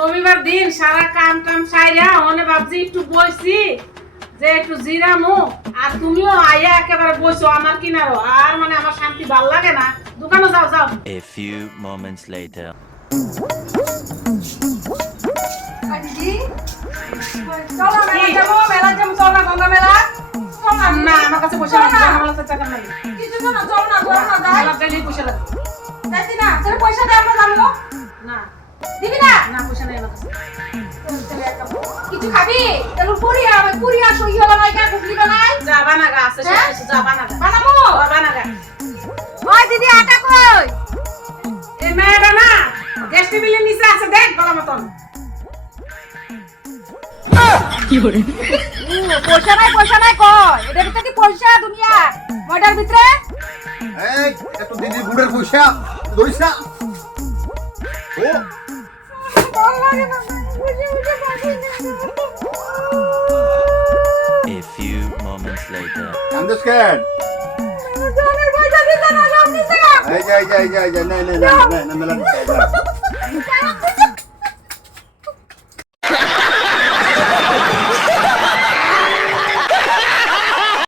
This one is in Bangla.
রবিবার দিন সারা কাম টাম সাইরা ওনে ভাবছি একটু বইছি যে একটু জিরামু আর তুমিও আয়া একেবারে বইছো আমার কিনারো আর মানে আমার শান্তি ভাল লাগে না দোকানে যাও যাও A few moments later. Aunty চলো মেলা যাবো চল না গঙ্গা মেলা না আমার কাছে পয়সা নাই আমার কাছে টাকা নাই কিছু না চল না যাই আমার কাছে পয়সা নাই যাইতি না তোর পয়সা দে আমরা যাবো না দিবি না না পয়সা নাই আমার কাছে কিছু খাবি তাহলে পুরি আসো ইয়া নাই কা ঘুগলি বানাই যা বানাগা আছে সব কিছু যা বানাগা বানাবো বানাগা ওই দিদি আটা কই এই মেয়েটা না গ্যাস টেবিলের নিচে আছে দেখ ভালো মতন পয়সা নাই কই এটার ভিতরে কি পয়সা দুনিয়া ময়দার ভিতরে এই এত দিদি গুড়ের পয়সা দইস না ও ভালো লাগে না বুঝে পারি A few moments later. কান্দস কেন না জানের পয়সা দিতে না সব দিতে এই যা না মেলা